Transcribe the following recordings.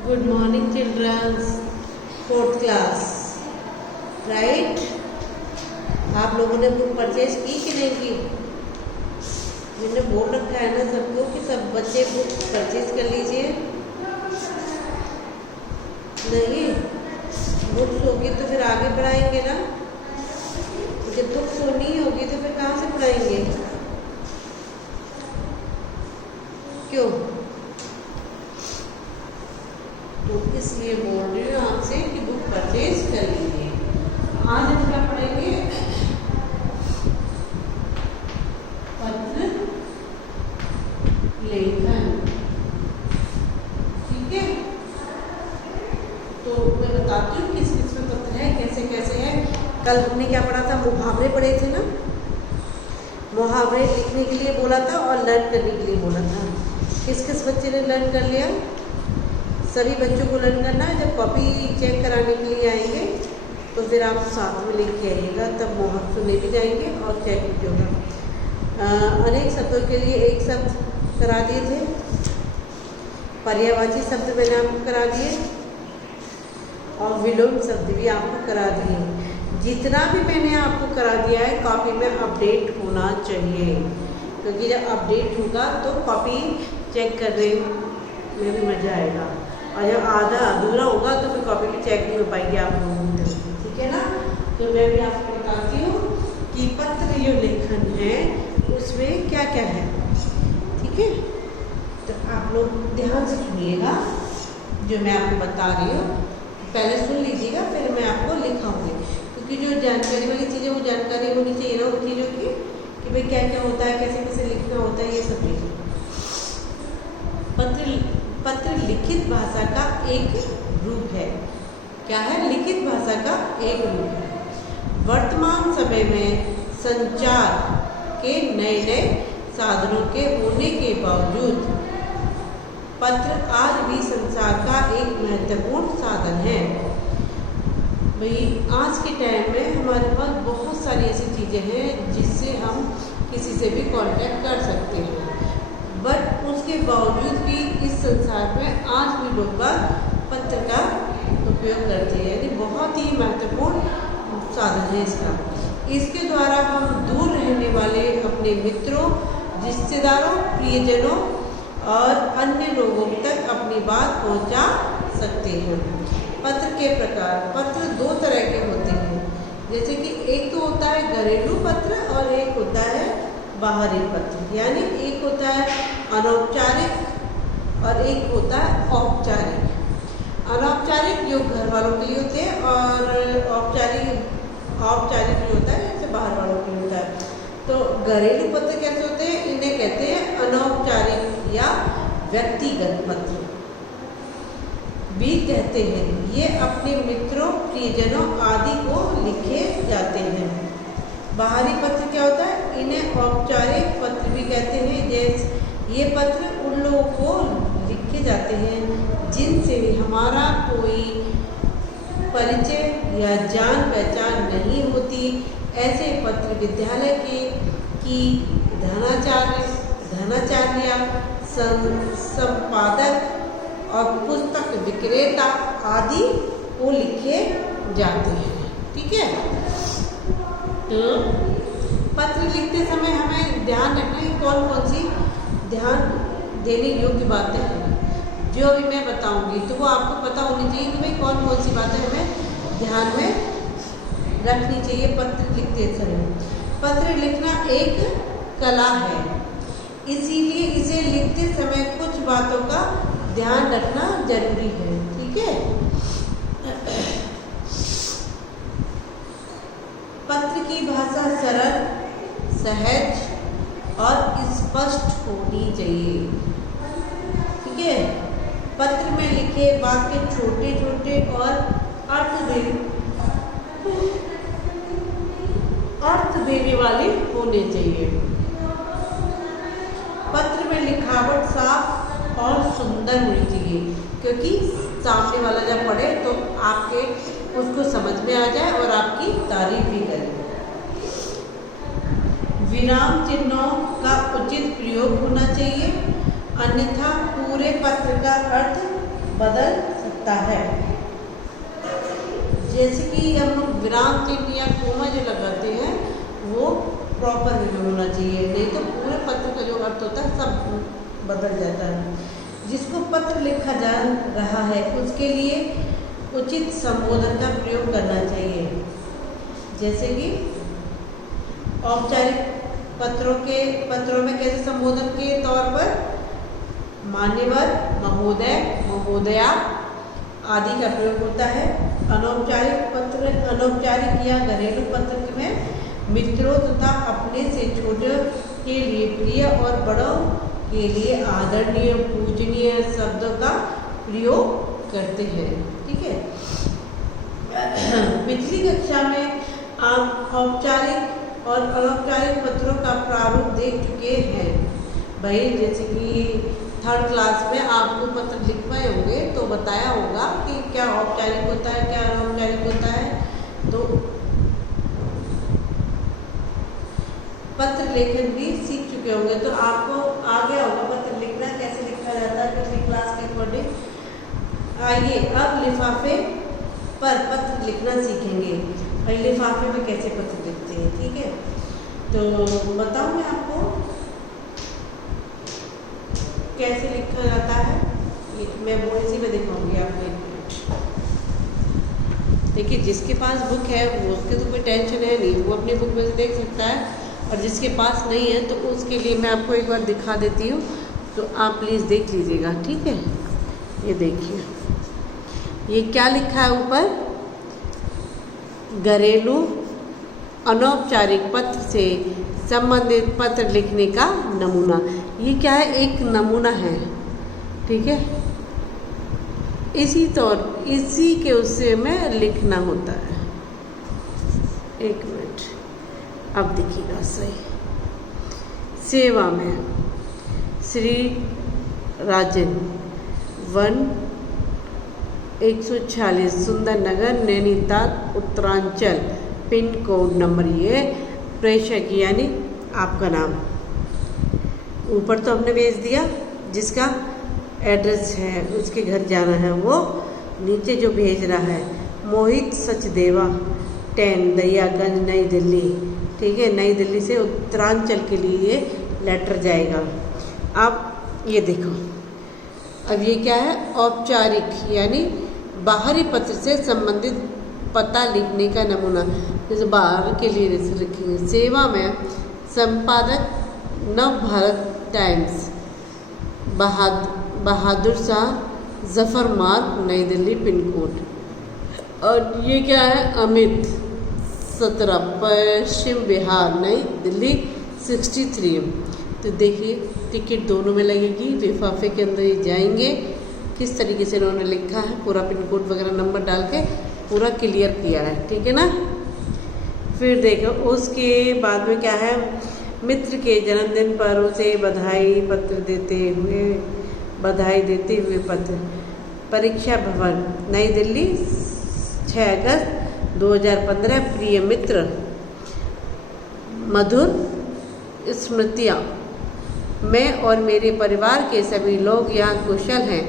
Good morning, children. Fourth class, right. आप लोगों ने बुक परचेज की कि नहीं की? मैंने बोल रखा है ना सबको कि सब बच्चे बुक परचेज कर लीजिए। नहीं, बुक्स होगी तो फिर आगे पढ़ाएंगे ना। जब बुक्स नहीं होगी तो फिर कहाँ से पढ़ाएंगे? क्यों? तो इसलिए बोल रही हूँ आपसे कि बुक परचेज कर लीजिए। आज हम क्या पढ़ेंगे? पत्र लेखन। ठीक है, तो मैं बताती हूँ किस किस में पत्र है, कैसे कैसे है। कल हमने क्या पढ़ा था? मुहावरे पढ़े थे ना। मुहावरे लिखने के लिए बोला था और लर्न करने के लिए बोला था। किस किस बच्चे ने लर्न कर लिया? सभी बच्चों को लर्न करना है। जब कॉपी चेक कराने के लिए आएंगे तो फिर आप साथ में लेके आइएगा, तब मुहावरे सुने भी जाएंगे और चेक भी होगा। अनेक शब्दों के लिए एक शब्द करा दिए थे, पर्यायवाची शब्द मैंने आपको करा दिए और विलोम शब्द भी आपको करा दिए। जितना भी मैंने आपको करा दिया है कॉपी में अपडेट होना चाहिए, क्योंकि जब अपडेट होगा तो कॉपी चेक करने में भी मज़ा आएगा, और जब आधा अधूरा होगा तो फिर कॉपी भी चेक नहीं हो पाएगी आप लोगों की तरफ से। ठीक है ना। तो मैं भी आपको बताती हूँ कि पत्र जो लेखन है उसमें क्या क्या है। ठीक है, तो आप लोग ध्यान से सुनिएगा जो मैं आपको बता रही हूँ। पहले सुन लीजिएगा, फिर मैं आपको लिखाऊंगी, क्योंकि जो जानकारी वाली चीज़ें वो जानकारी होनी चाहिए ना उन चीज़ों की, कि भाई क्या क्या होता है, कैसे कैसे लिखना होता है, ये सब चीज़ें। पत्र लिखित भाषा का एक रूप है। क्या है? लिखित भाषा का एक रूप है। वर्तमान समय में संचार के नए नए साधनों के होने के बावजूद पत्र आज भी संचार का एक महत्वपूर्ण साधन है। भाई आज के टाइम में हमारे पास बहुत सारी ऐसी चीज़ें हैं जिससे हम किसी से भी कांटेक्ट कर सकते हैं, बट उसके बावजूद भी इस संसार में आज भी लोग पत्र का उपयोग करते हैं। यानी बहुत ही महत्वपूर्ण साधन है इसका। इसके द्वारा हम दूर रहने वाले अपने मित्रों, रिश्तेदारों, प्रियजनों और अन्य लोगों तक अपनी बात पहुंचा सकते हैं। पत्र के प्रकार। पत्र दो तरह के होते हैं, जैसे कि एक तो होता है घरेलू पत्र और एक होता है बाहरी पत्र। यानी एक होता है अनौपचारिक और एक होता है औपचारिक। अनौपचारिक जो घर वालों के लिए होते हैं और औपचारिक जो होता है जैसे बाहर वालों के लिए होता है। तो घरेलू पत्र कैसे होते हैं? इन्हें कहते हैं अनौपचारिक या व्यक्तिगत पत्र भी कहते हैं। ये अपने मित्रों, प्रियजनों आदि को लिखे जाते हैं। बाहरी पत्र क्या होता है? इन्हें औपचारिक पत्र भी कहते हैं। जैसे ये पत्र उन लोगों को लिखे जाते हैं जिनसे हमारा कोई परिचय या जान पहचान नहीं होती। ऐसे पत्र विद्यालय की धनाचार्य, संपादक और पुस्तक विक्रेता आदि को लिखे जाते हैं। ठीक है, तो पत्र लिखते समय हमें ध्यान रखना है कौन कौन सी ध्यान देने योग्य बातें हैं। जो अभी मैं बताऊंगी तो वो आपको पता होनी चाहिए कि भाई कौन कौन सी बातें हमें ध्यान में रखनी चाहिए पत्र लिखते समय। पत्र लिखना एक कला है, इसीलिए इसे लिखते समय कुछ बातों का ध्यान रखना जरूरी है। ठीक है, पत्र की भाषा सरल, सहज और स्पष्ट होनी चाहिए। ठीक है, पत्र में लिखे वाक्य छोटे छोटे और अर्थ देने वाले होने चाहिए। पत्र में लिखावट साफ और सुंदर होनी चाहिए, क्योंकि सामने वाला जब पढ़े तो आपके उसको समझ में आ जाए और आपकी तारीफ भी करे। विराम चिन्हों का उचित प्रयोग होना चाहिए, अन्यथा पूरे पत्र का अर्थ बदल जैसे कि हम लोग विराम चिन्ह या कोमा जो लगाते हैं वो प्रॉपर वे में होना चाहिए, नहीं तो पूरे पत्र का जो अर्थ होता है सब बदल जाता है। जिसको पत्र लिखा जा रहा है उसके लिए उचित संबोधन का प्रयोग करना चाहिए, जैसे कि औपचारिक पत्रों में कैसे संबोधन के तौर पर मान्यवर, महोदय, महोदया आदि का प्रयोग होता है। अनौपचारिक या घरेलू पत्र में मित्रों तथा अपने से छोटे के लिए प्रिय और बड़ों के लिए आदरणीय, पूजनीय शब्दों का प्रयोग करते हैं। ठीक है। पिछली कक्षा में आप औपचारिक और अनौपचारिक पत्रों का प्रारूप देख चुके हैं भाई। जैसे कि 3rd क्लास में आपको पत्र लिखवाए होंगे तो बताया होगा कि क्या औपचारिक होता है, क्या अनौपचारिक होता है। तो पत्र लेखन भी सीख चुके होंगे, तो आपको आ गया होगा पत्र लिखना कैसे लिखा जाता है पिछली क्लास के अकॉर्डिंग। आइए अब लिफाफे पर पत्र लिखना सीखेंगे, और लिफाफे में कैसे पत्र लिखते हैं। ठीक है, तो बताऊँ मैं आपको कैसे लिखा जाता है। मैं वो इसी में दिखाऊंगी आपको। एक मिनट देखिए, जिसके पास बुक है वो उसके तो कोई टेंशन है नहीं, वो अपनी बुक में से देख सकता है, और जिसके पास नहीं है तो उसके लिए मैं आपको एक बार दिखा देती हूँ, तो आप प्लीज़ देख लीजिएगा। ठीक है, ये देखिए, ये क्या लिखा है ऊपर, घरेलू अनौपचारिक पत्र से संबंधित पत्र लिखने का नमूना। ये क्या है, एक नमूना है। ठीक है, इसी के उससे में लिखना होता है। एक मिनट, अब देखिएगा सही। सेवा में Shri Rajan 146 Sundar Nagar Nainital Uttaranchal, pin code number, ये प्रेषक यानी आपका नाम ऊपर तो हमने भेज दिया, जिसका एड्रेस है उसके घर जाना है, वो नीचे जो भेज रहा है मोहित सचदेवा 10 दरियागंज नई दिल्ली। ठीक है, नई दिल्ली से उत्तरांचल के लिए ये लेटर जाएगा। अब ये देखो, अब ये क्या है, औपचारिक यानी बाहरी पत्र से संबंधित पता लिखने का नमूना, जैसे बाहर के लिए लिखेंगे। सेवा में संपादक नव भारत टाइम्स, बहादुर शाह जफर मार्ग नई दिल्ली पिन कोड। और ये क्या है, अमित 17 पश्चिम बिहार नई दिल्ली 63। तो देखिए, टिकट दोनों में लगेगी, लिफाफे के अंदर ये जाएंगे। किस तरीके से उन्होंने लिखा है, पूरा पिन कोड वगैरह नंबर डाल के पूरा क्लियर किया है। ठीक है ना। फिर देखो उसके बाद में क्या है, मित्र के जन्मदिन पर उसे बधाई देते हुए पत्र। परीक्षा भवन नई दिल्ली 6 अगस्त 2015। प्रिय मित्र, मधुर स्मृतियाँ। मैं और मेरे परिवार के सभी लोग यहाँ कुशल हैं।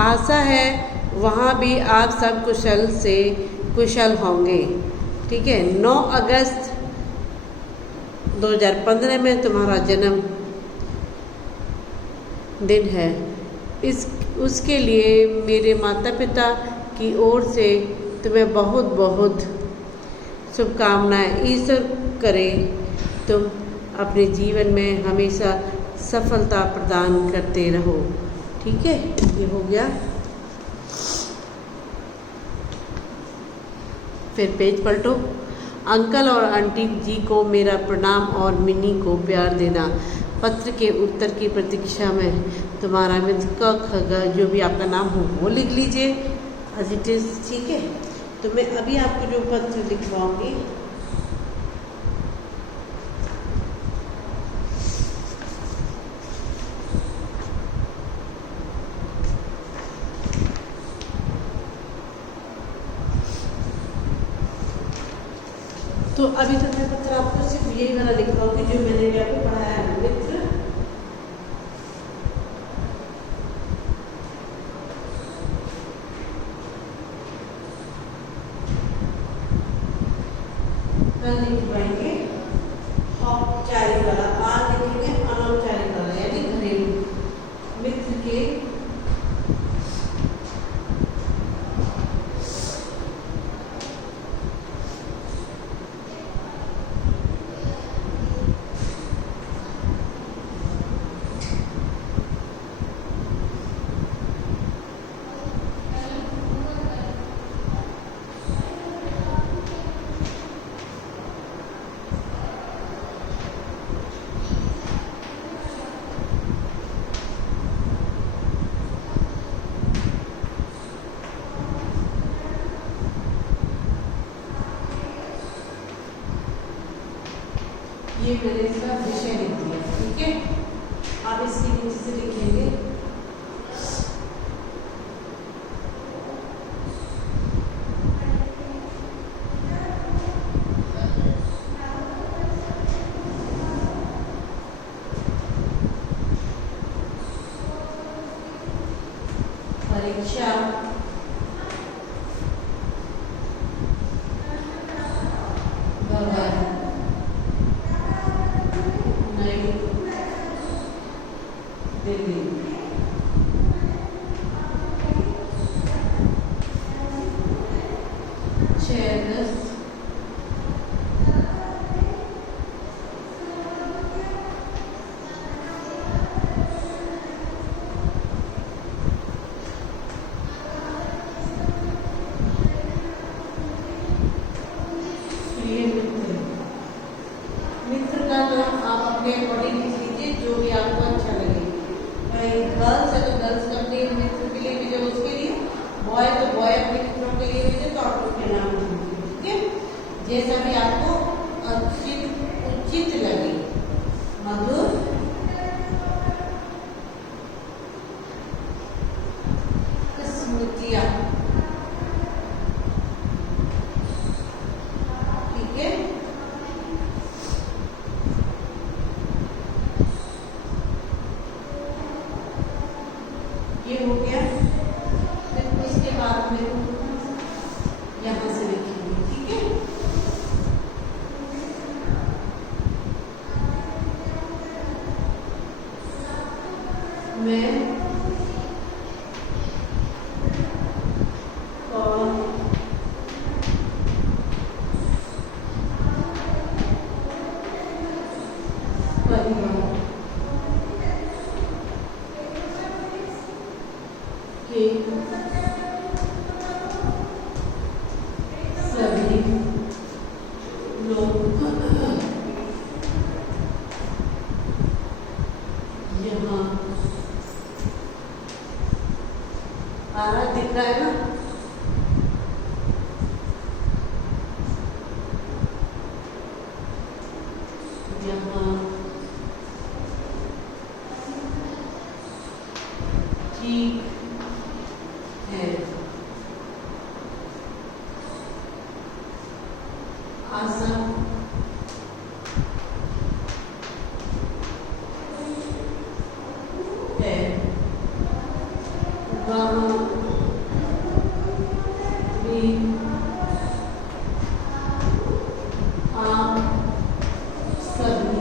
आशा है वहाँ भी आप सब कुशल होंगे। ठीक है, 9 अगस्त 2015 में तुम्हारा जन्म दिन है। उसके लिए मेरे माता पिता की ओर से तुम्हें बहुत बहुत शुभकामनाएं। ईश्वर करे तुम अपने जीवन में हमेशा सफलता प्रदान करते रहो। ठीक है, ये हो गया। फिर पेज पलटो। अंकल और आंटी जी को मेरा प्रणाम और मिनी को प्यार देना। पत्र के उत्तर की प्रतीक्षा में तुम्हारा मित्र क जो भी आपका नाम हो वो लिख लीजिए एज इट इज़। ठीक है, तो मैं अभी आपको जो पत्र लिखवाऊंगी, तो अभी तो मैं पत्र आपको सिर्फ यही वाला लिखवाऊंगी जो मैंने भी आपको पढ़ाया है। मित्र कल लिखवाएंगे औपचारिक वाला, आज लिखेंगे अनौपचारिक वाला यानी घरेलू। मित्र के ये मैंने इसका विषय लिख दिया, ठीक है। आप इसके नीचे से लिखेंगे परीक्षा भवन नई दिल्ली। मित्र का नाम आप अपने अकॉर्डिंग लिख लीजिए, जो भी आपको अच्छा लगे। भाई गर्ल्स है तो गर्ल्स का अपने मित्र के लिए भेजे, उसके लिए बॉय तो बॉय अपने मित्रों के लिए भेजे, तो आप उसके नाम लिख लीजिए, ठीक है। जैसा भी आपको उचित लगे। मधुर स्मृतियाँ, ठीक है। ये हो गया। फिर इसके बाद में यहाँ से लिखेंगे, ठीक है। मैं और परिवार के सभी लोग यहाँ आ रहा दिख रहा है ना, यहाँ ठीक है। आशा है वहाँ भी आप सभी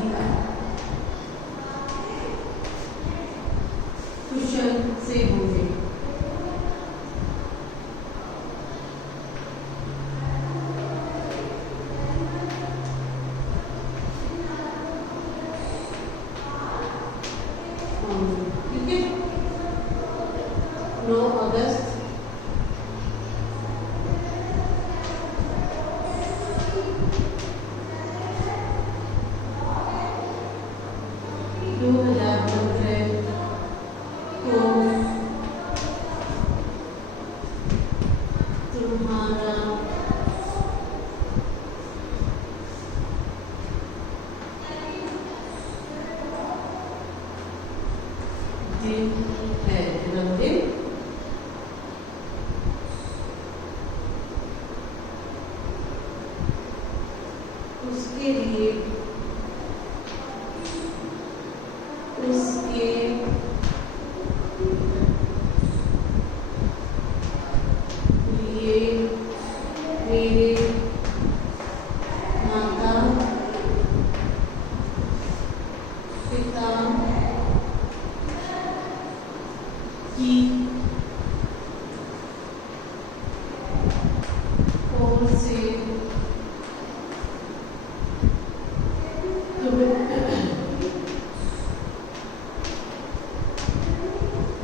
कुशल से होंगे। ठीक है। 9 अगस्त को तुम्हारा दिन है, जन्मदिन। उसके लिए उसके लिए मेरे माता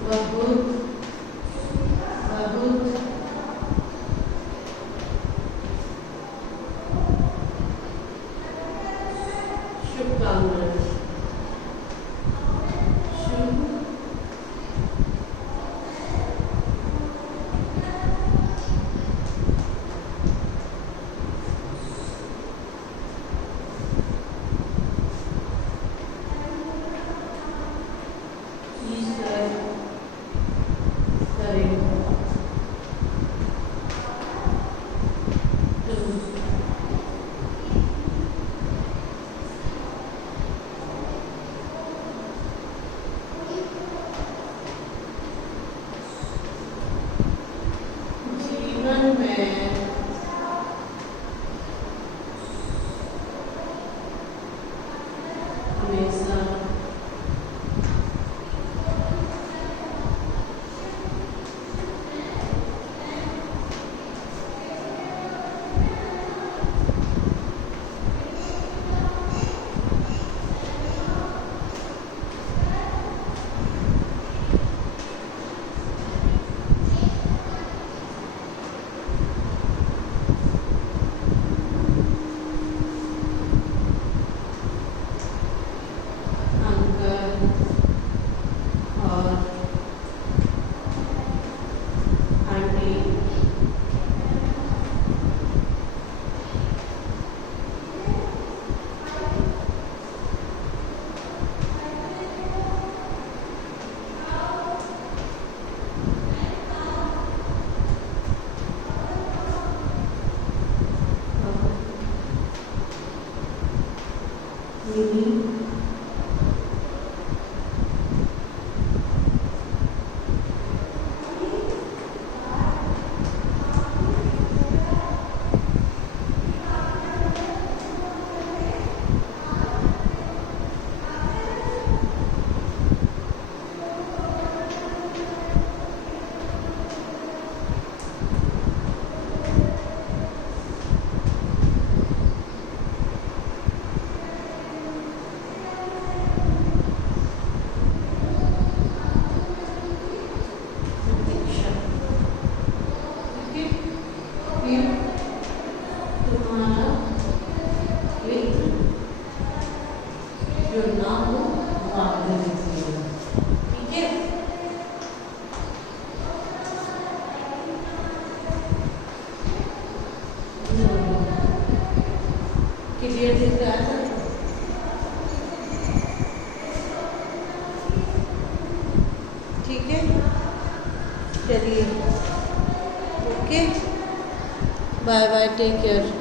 बहुत बहुत शुभकामनाएं। जीवन में हमेशा तुम्हारा मित्र जो ना हो ठीक है। क्लियर दिख रहा था? ठीक है, चलिए, okay, bye bye, take care.